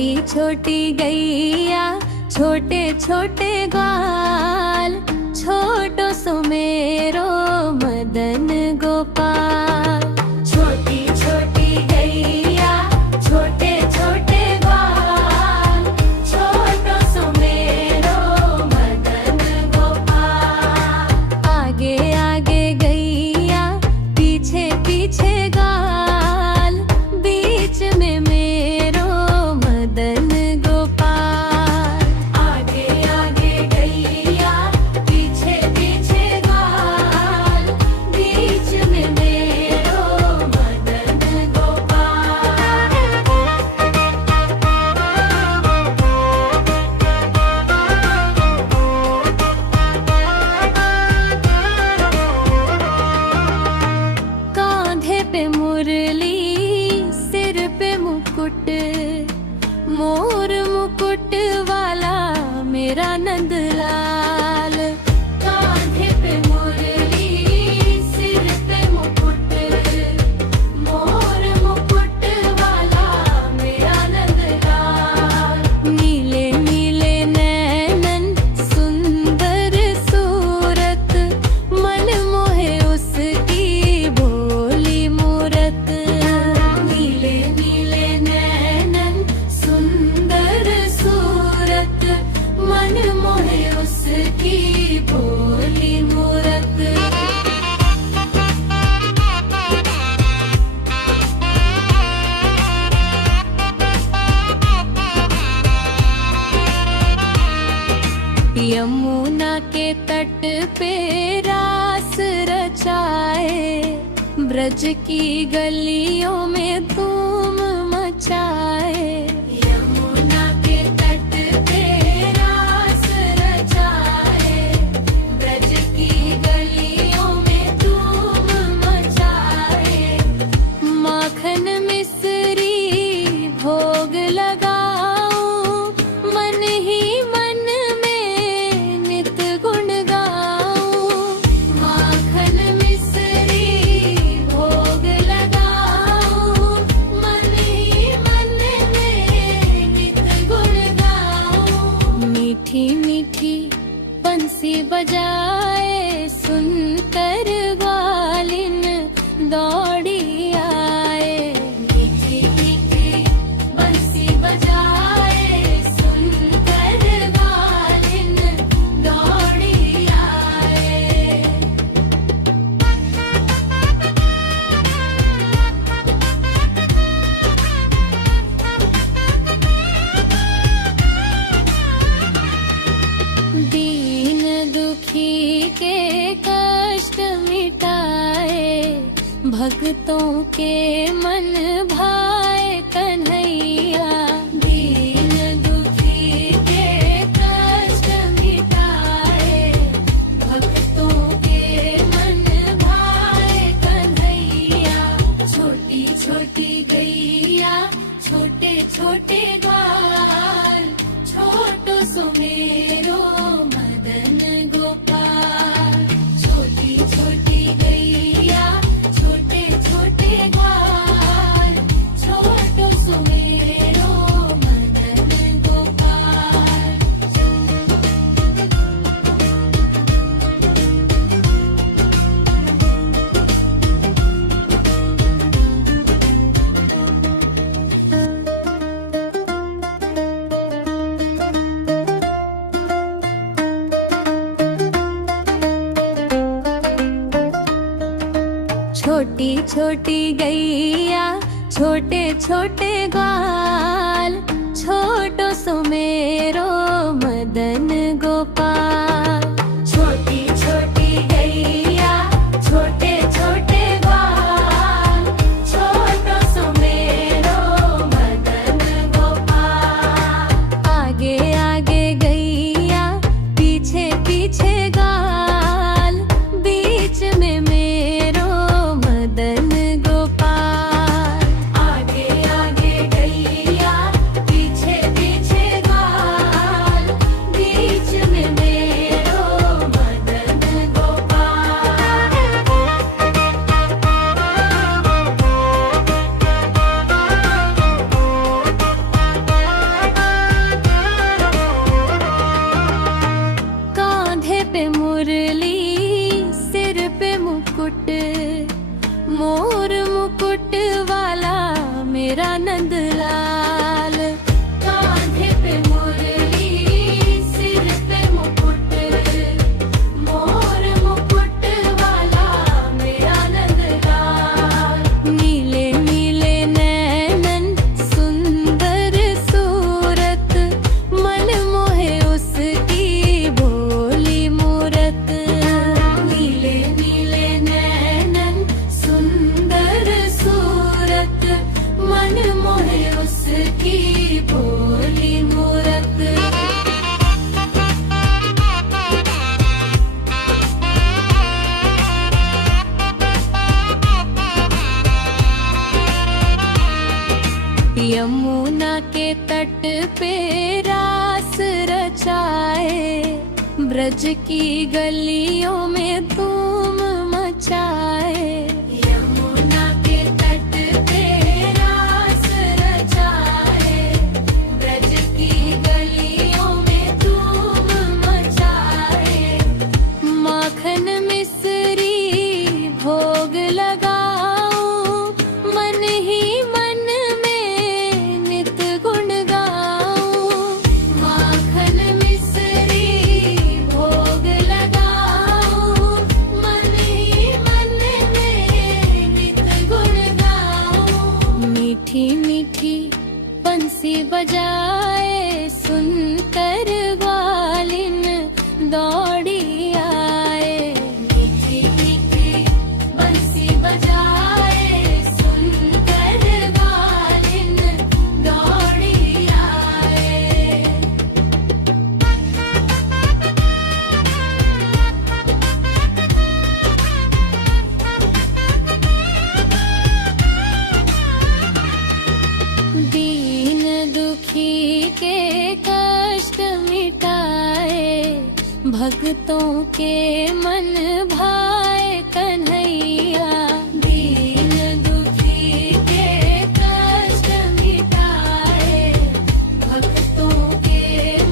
छोटी छोटी गैया छोटे छोटे ग्वाल, छोटो सो मेरो मदन गोपाल। छोटी छोटी गैया छोटे छोटे ग्वाल, छोटो सो मेरो मदन गोपाल। आगे आगे गैया पीछे पीछे ग्वाल, बीच में मेरो मदन गोपाल। आगे आगे गैया पीछे पीछे ग्वाल, बीच में मेरो मदन गोपाल। कांधे पे मुरली सिर पे मुकुट, मोर मुकुट वाला मेरा नंदलाल। कांधे पे मुरली सिर पे मुकुट, मोर मुकुट वाला मेरा नंदलाल। नीले नीले नैनन सुंदर सूरत, मन मोहे उसकी भोली मूरत। नीले नीले नैनन सुंदर सूरत, मन मोहे उसकी भोली मूरत। यमुना के तट पे रास रचाए, ब्रज की गलियों में धूम मचाए। यमुना के तट पे रास रचाए, ब्रज की गलियों में धूम मचाए। माखन मिश्री भोग लगाऊं, मन ही मन में नित गुण गाऊं। माखन मिश्री भोग लगाऊं, मन ही मन में नित गुण गाऊं। मीठी मीठी बंसी बजाए, सुनकर ग्वालिन दौड़ी आए। मीठी मीठी बंसी बजाए, सुनकर ग्वालिन दौड़ी आए। दीन दुखी के कष्ट मिटाए, भक्तों के मन भाए कन्हैया। दीन दुखी के कष्ट मिटाए, भक्तों के मन भाए कन्हैया। छोटी छोटी गैया छोटे छोटे ग्वाल, छोटो सो मेरो मदन गोपाल। छोटी छोटी गैया छोटे छोटे ग्वाल, छोटो सो मेरो मदन गोपाल। छोटी छोटी गैया छोटे छोटे ग्वाल, छोटो सो मेरो मदन गोपाल। छोटी छोटी गैया छोटे छोटे ग्वाल, छोटो सो मेरो मदन गोपाल। आगे आगे गैया पीछे पीछे ग्वाल, बीच में मेरो मदन गोपाल। आगे आगे गैया पीछे पीछे ग्वाल, ब्रज की गलियों में धूम मचाए। यमुना के तट पे रास रचाए, ब्रज की गलियों में धूम मचाए। माखन मिश्री भोग लगाऊं, मन ही मन में नित गुण गाऊं। माखन मिश्री भोग लगाऊं, मन ही मन में नित गुण गाऊं। मीठी मीठी बंसी बजाए, सुनकर ग्वालिन दौड़ी आए। मीठी मीठी बंसी बजाए, सुनकर ग्वालिन दौड़ी आए। दीन दुखी के कष्ट मिटाए, भक्तों के मन भाए कन्हैया। दीन दुखी के कष्ट मिटाए, भक्तों के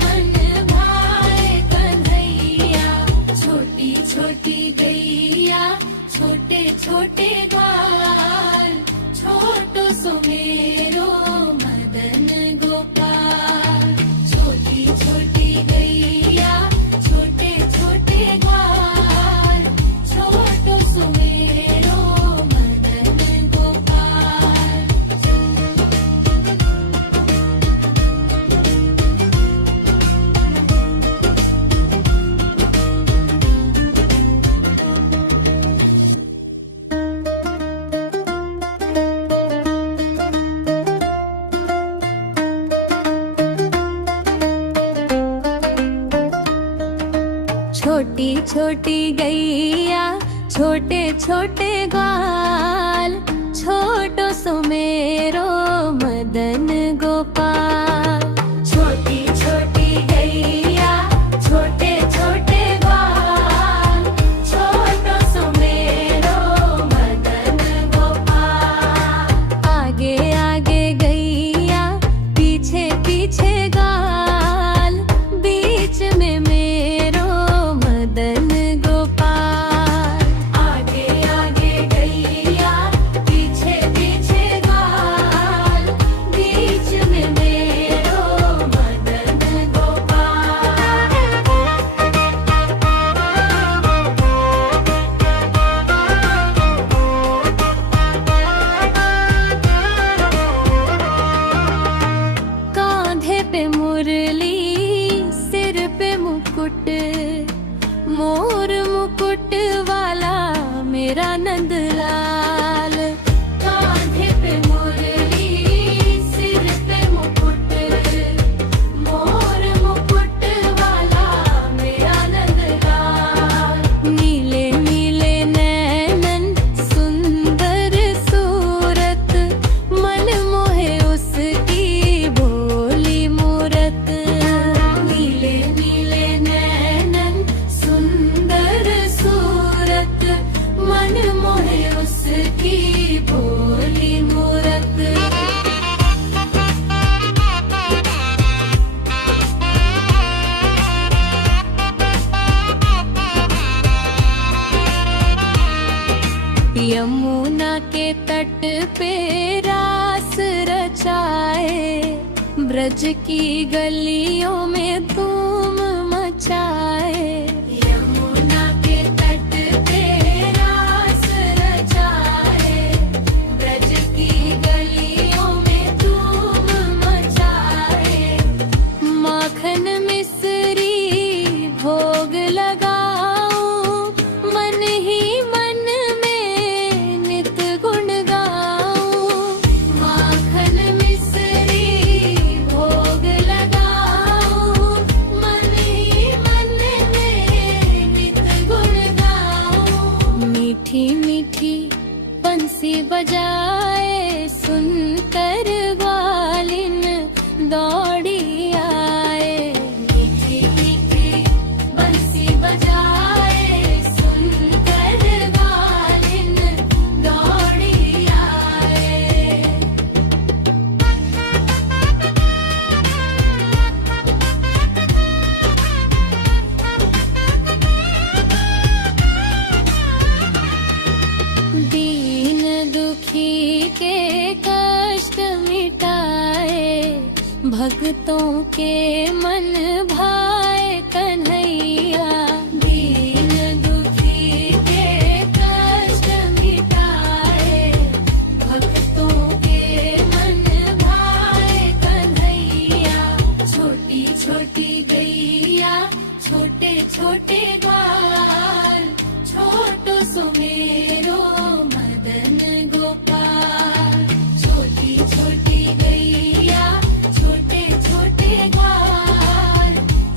मन भाए कन्हैया। छोटी छोटी गैया, छोटे छोटे ग्वाल, छोटो सुमेरो मदन गोपाल। छोटी छोटी गैया, छोटे छोटे ग्वाल, छोटो सुमेरो मदन गोपाल। छोटी छोटी गैया, छोटे छोटे ग्वाल, छोटो सुमेरो मदन गोपाल। छोटी छोटी गैया, छोटे छोटे ग्वाल, छोटो सुमेरो मदन गोपाल। आगे आगे गैया, पीछे पीछे ग्वाल, बीच में मेरो मदन गोपाल। आगे आगे गैया, पीछे पीछे ग्वाल, बीच में मेरो मदन गोपाल। कांधे पे मुरली, सिर पे मुकुट, मोर मुकुट वाला मेरा नंदलाल। कांधे पे मुरली, सिर पे मुकुट, मोर मुकुट वाला मेरा नंदलाल। नीले नीले नैनन, सुंदर सूरत, मन मोहे उसकी भोली मूरत। नीले नीले नैनन, सुंदर सूरत, मन मोहे उसकी भोली मूरत। यमुना के तट पे रास रचाए, ब्रज की गलियों में धूम मचाए। यमुना के तट पे रास रचाए, ब्रज की गलियों में धूम मचाए। माखन मिश्री भोग लगाऊं, मन ही मन में नित गुण गाऊं। माखन मिश्री भोग लगाऊं, भक्तों के मन भाए कन्हैया। दीन दुखी के कष्ट मिटाए, भक्तों के मन भाए कन्हैया। छोटी छोटी गैया छोटे छोटे ग्वाल, छोटो सुमेरो मदन गोपाल। छोटी छोटी गैया छोटे छोटे ग्वाल,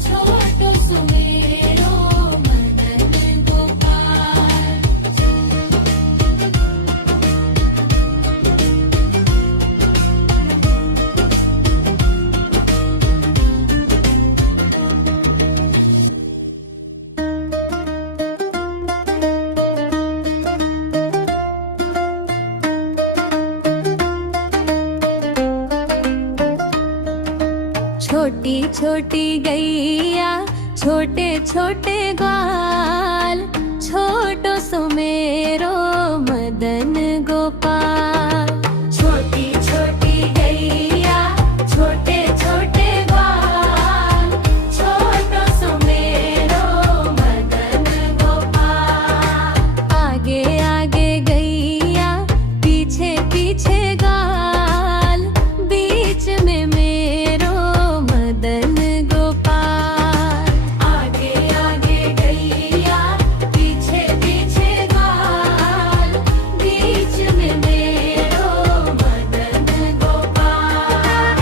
छोटो सुमेरो मदन गोपाल। छोटी छोटी गैया छोटे छोटे ग्वाल, छोटो सुमेरो मदन गोपाल। छोटी छोटी गैया छोटे छोटे ग्वाल, छोटो सुमेरो मदन गोपाल। आगे आगे गैया पीछे पीछे ग्वाल, बीच में मेरो मदन गोपाल। आगे आगे गैया पीछे पीछे ग्वाल, बीच में मेरो मदन गोपाल।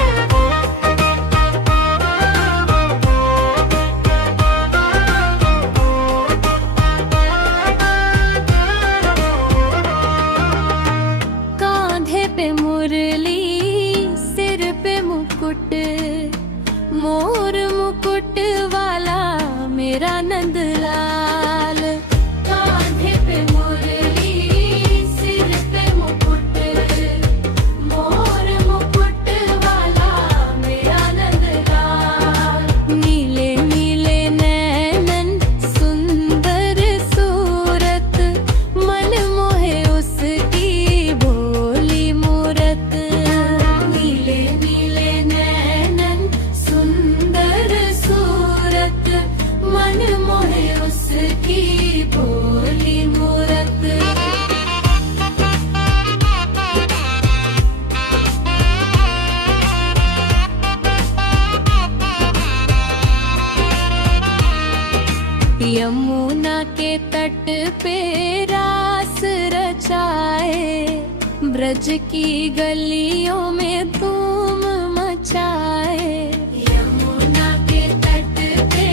कांधे पे मुरली सिर पे मुकुट, मोर मुकुट वाला मेरा नंदलाल। कांधे पे मुरली सिर पे मुकुट, मोर मुकुट वाला मेरा नंदलाल। नीले नीले नैनन सुंदर सूरत, मन मोहे उसकी भोली मूरत। नीले नीले नैनन सुंदर सूरत, मन मोहे उसकी भोली मूरत। यमुना के तट पे रास रचाए, ब्रज की गलियों में धूम मचाए। यमुना के तट पे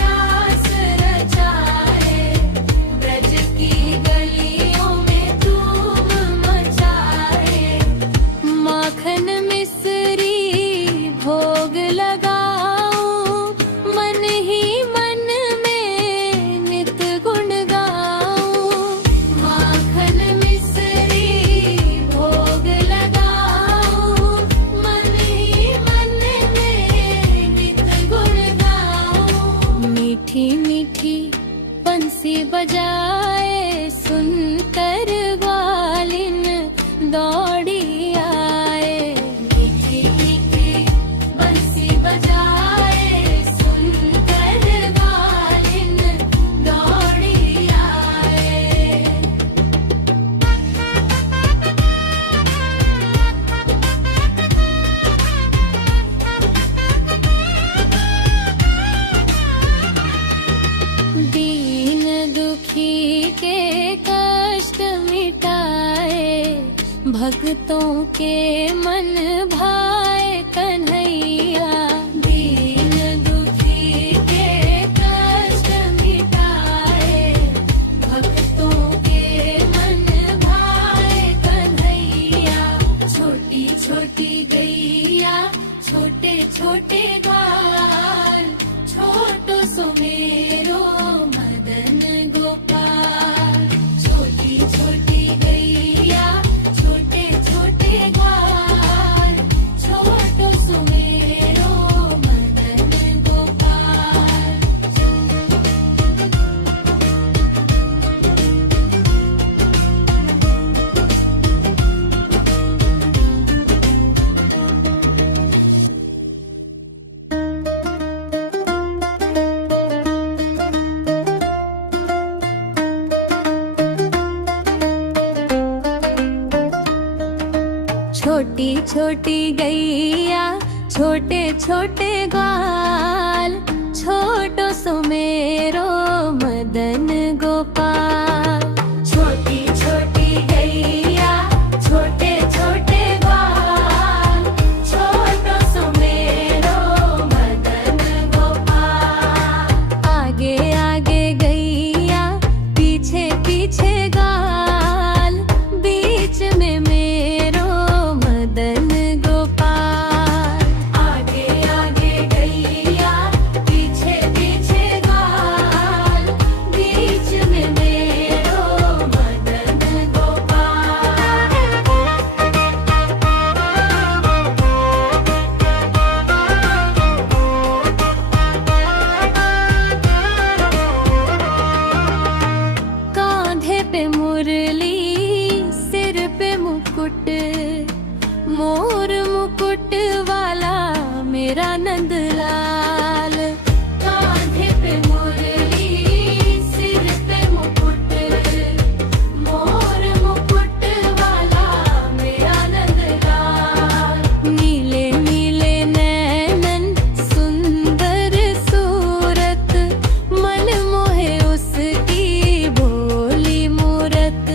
रास रचाए, ब्रज की गलियों में धूम मचाए। माखन मिश्री भोग लगाऊं, मन ही मन में नित गुण गाऊं। माखन मिश्री भोग लगाऊं, मन ही मन में नित गुण गाऊं। मीठी मीठी बंसी बजाए, सुनकर ग्वालिन दौड़ी आए। मीठी मीठी बंसी बजाए, सुनकर ग्वालिन दौड़ी आए। दीन दुखी के कष्ट मिटाए, भक्तों के मन भाए कन्हैया। दीन दुखी के कष्ट मिटाए, भक्तों के मन भाए कन्हैया। छोटी छोटी गैया छोटे छोटे ग्वाल, छोटो सुमेरो मदन गोपाल। छोटी छोटी गैया छोटे छोटे ग्वाल, छोटो सुमेरो छोटी गैया छोटे छोटे ग्वाल, छोटो सो मेरो मदन गोपाल। छोटी छोटी गैया छोटे छोटे ग्वाल, छोटो सो मेरो मदन गोपाल। आगे आगे गैया पीछे पीछे ग्वाल, बीच में मेरो मदन गोपाल। आगे आगे गैया पीछे पीछे ग्वाल, बीच में मेरो मदन गोपाल। कांधे पे मुरली सिर पे मुकुट, मोर मुकुट वाला मेरा नंदलाल। कांधे पे मुरली सिर पे मुकुट, मोर मुकुट वाला मेरा नंदलाल। नीले नीले नैनन सुंदर सूरत, मन मोहे उसकी भोली मूरत।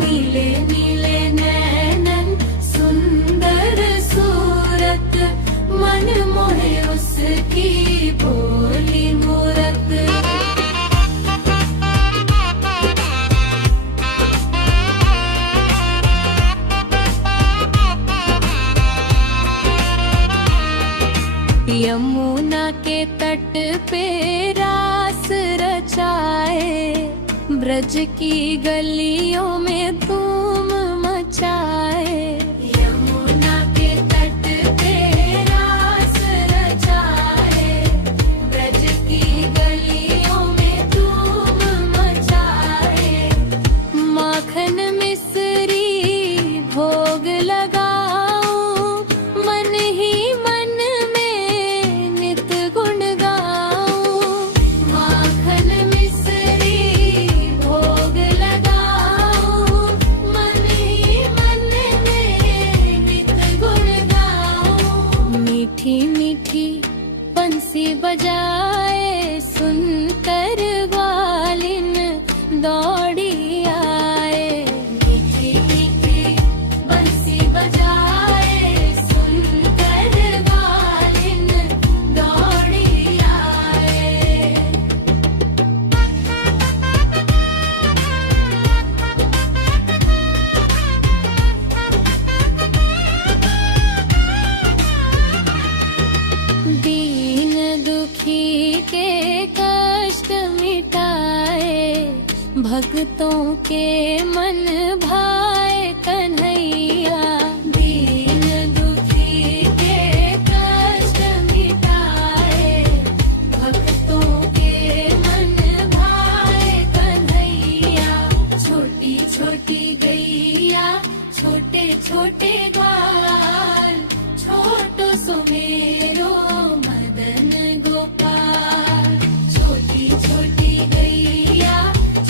नीले नीले नैनन सुंदर सूरत, मन मोहे उसकी भोली मूरत। यमुना के तट पे रास रचाए, ब्रज की गलियों में धूम मचाए। यमुना के तट पे रास रचाए, ब्रज की गलियों में धूम मचाए। माखन मिश्री भोग लगाऊं, मन ही मन में नित गुण गाऊं। माखन मिश्री भोग लगाऊं, मन ही मन में नित गुण गाऊं। मीठी मीठी बंसी बजाए, सुनकर ग्वालिन दौड़ी आए। मीठी मीठी बंसी बजाए, सुनकर ग्वालिन दौड़ी आए। दीन दुखी के कष्ट मिटाए, भक्तों के मन भाए कन्हैया। दीन दुखी के कष्ट मिटाए, भक्तों के मन भाए कन्हैया। छोटी छोटी गैया छोटे छोटे ग्वाल, छोटो सो मेरो मदन गोपाल। छोटी छोटी गैया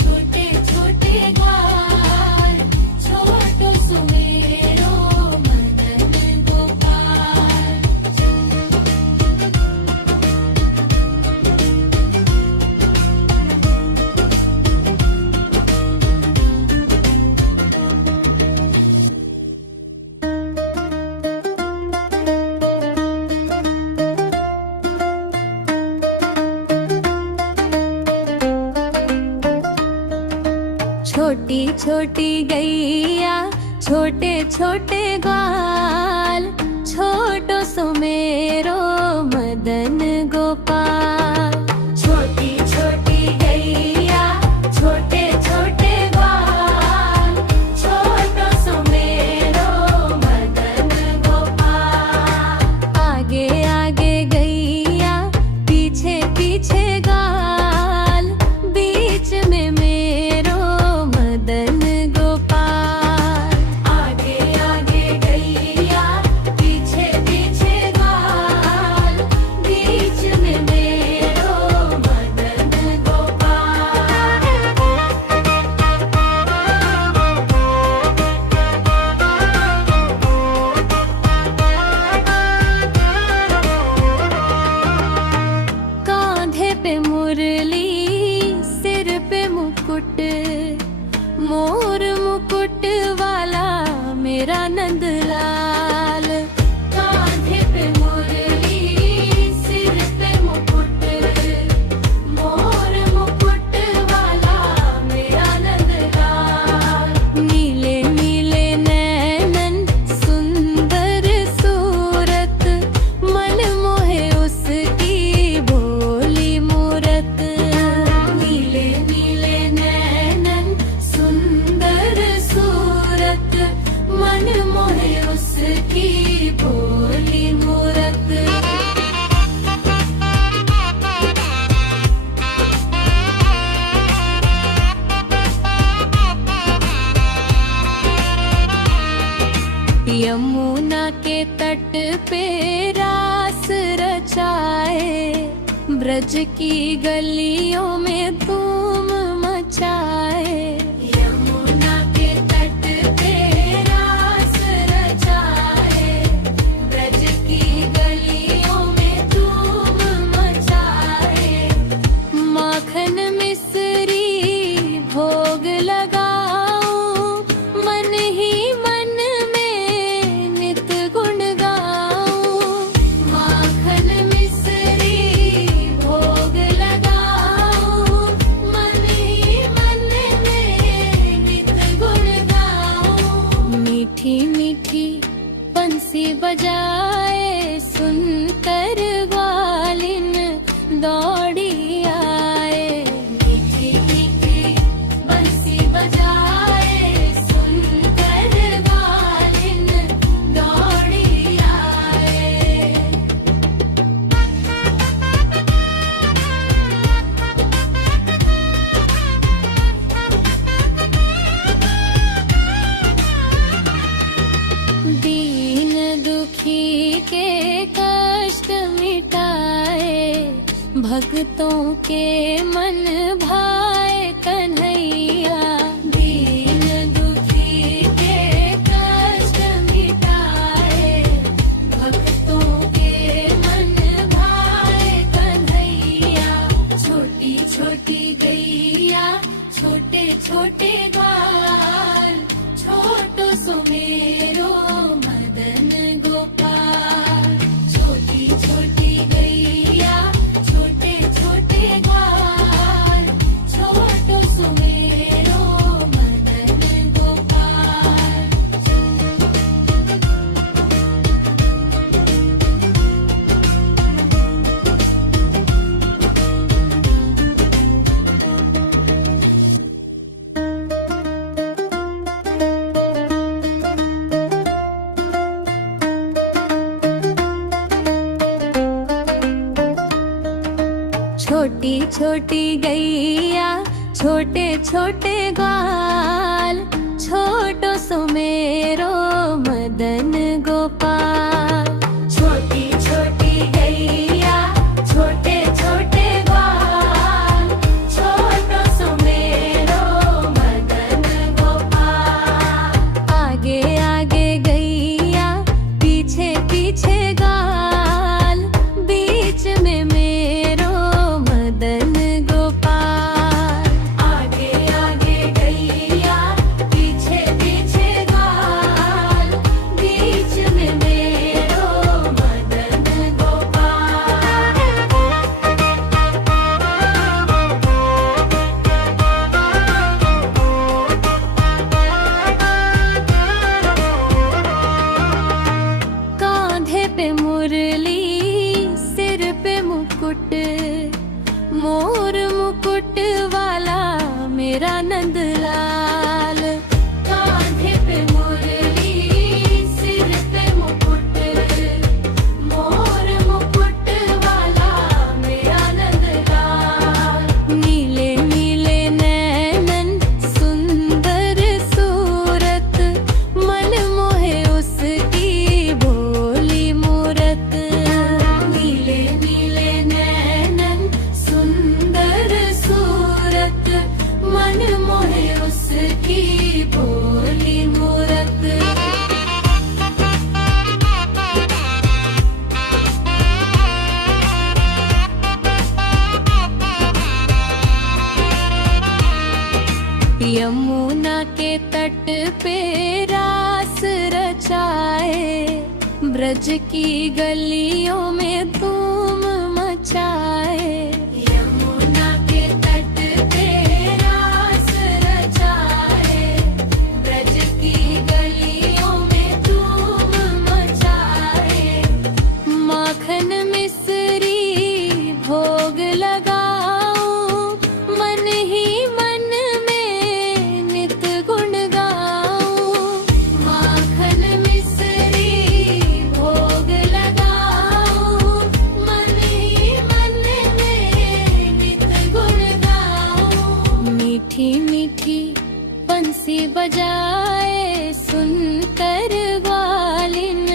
छोटे छोटे ग्वाल, छोटो सो मेरो मदन गोपाल। छोटी छोटी गैया छोटे छोटे ग्वाल, छोटो सो मेरो मदन गोपाल। छोटी छोटी गैया छोटे छोटे ग्वाल, छोटो सो मेरो मदन गोपाल। आगे आगे गैया पीछे पीछे ग्वाल, बीच में मेरो मदन गोपाल। आगे आगे गैया पीछे पीछे ग्वाल, बीच मुरली सिर पे मुकुट, मोर मुकुट वाला मेरा नंदलाल। कांधे पे मुरली सिर पे मुकुट, मोर मुकुट वाला मेरा नंदलाल। नीले नीले नैनन सुंदर सूरत, मन मोहे उसकी भोली मूरत। नीले नीले नैनन सुंदर सूरत, मन मोहे उसकी भोली मूरत। यमुना के तट पे रास रचाए, ब्रज की गलियों में धूम मचाए। यमुना के तट पे रास रचाए, ब्रज की गलियों में धूम मचाए। माखन मिश्री भोग लगाऊं, मन ही मन में नित गुण गाऊं। माखन मिश्री भोग लगाऊं, मन ही मन में नित गुण गाऊं। मीठी मीठी बंसी बजाए, सुनकर ग्वालिन दौड़ी आए। मीठी मीठी बंसी बजाए, सुनकर ग्वालिन दौड़ी आए। दीन दुखी के कष्ट मिटाए, भक्तों के मन भाए कन्हैया। दीन दुखी के कष्ट मिटाए, भक्तों के मन भाए कन्हैया। छोटी छोटी गैया, छोटे छोटे ग्वाल, छोटो सुमेरो मदन गोपाल। छोटी छोटी गैया, छोटे छोटे ग्वाल, छोटो सुमेरो मदन गोपाल। छोटी छोटी गैया, छोटे छोटे ग्वाल, छोटो सुमेरो मदन गोपाल। छोटी छोटी गैया, छोटे छोटे ग्वाल, छोटो सुमेरो मदन गोपाल। आगे आगे गैया, पीछे पीछे ग्वाल, बीच में मेरो मदन गोपाल। आगे आगे गैया, पीछे पीछे ग्वाल, बीच में मेरो मदन गोपाल। कांधे पे मुरली सिर पे मुकुट, मोर मुकुट वाला मेरा नंदलाल। कांधे पे मुरली सिर पे मुकुट, मोर मुकुट वाला मेरा नंदलाल। नीले नीले नैनन सुंदर सूरत, मन मोहे उसकी भोली मूरत। नीले नीले नैनन सुंदर सूरत, मन मोहे यमुना के तट पे रास रचाए, ब्रज की गलियों में धूम मचाए। यमुना के तट पे रास रचाए, ब्रज की गलियों में धूम मचाए। माखन मिश्री भोग लगाऊं, मन ही मन में नित गुण गाऊं। माखन मिश्री भोग लगाऊं, मन ही मन में नित गुण गाऊं। मीठी मीठी बंसी बजाए, सुनकर ग्वालिन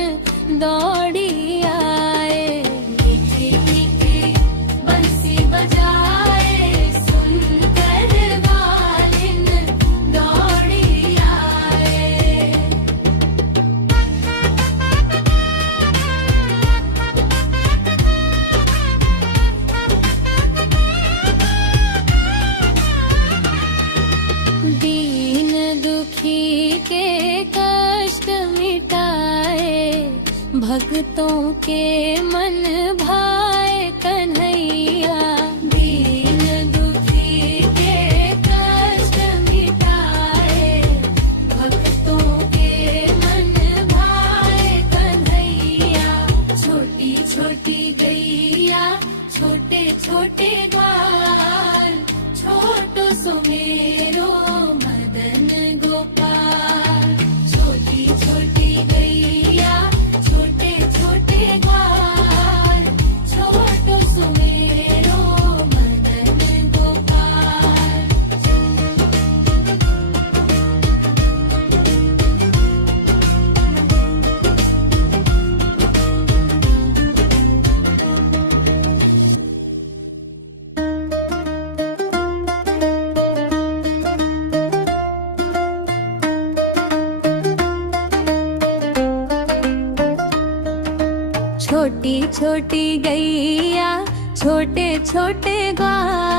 दौड़ी आए। मीठी मीठी बंसी बजाए, सुनकर ग्वालिन दौड़ी आए। दीन दुखी के कष्ट मिटाए, भक्तों के मन भाए कन्हैया। दीन दुखी के कष्ट मिटाए, भक्तों के मन भाए कन्हैया। छोटी छोटी गैया, छोटे छोटे ग्वाल, छोटो सुमेरो मदन गोपाल। छोटी छोटी गैया, छोटे छोटे ग्वाल, छोटो सुमेरो मदन गोपाल। छोटी छोटी गैया, छोटे छोटे ग्वाल,